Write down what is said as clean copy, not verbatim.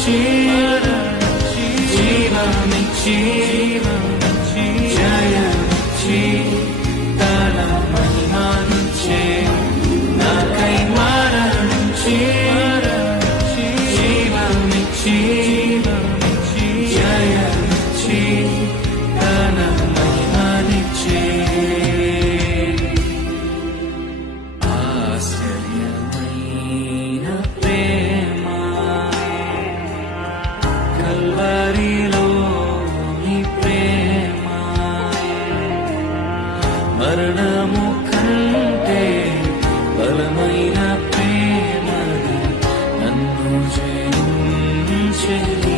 జీవమిచ్చి జయమిచ్చి తన మహిమనిచ్చే నాకై మరణించి జీవమిచ్చి జయమిచ్చి తన మహిమనిచ్చే ఆశ్చర్యమైన ప్రేమ కల్వరిలోని ప్రేమ మరణము కంటే బలమైన ప్రేమని నన్ను జయించెను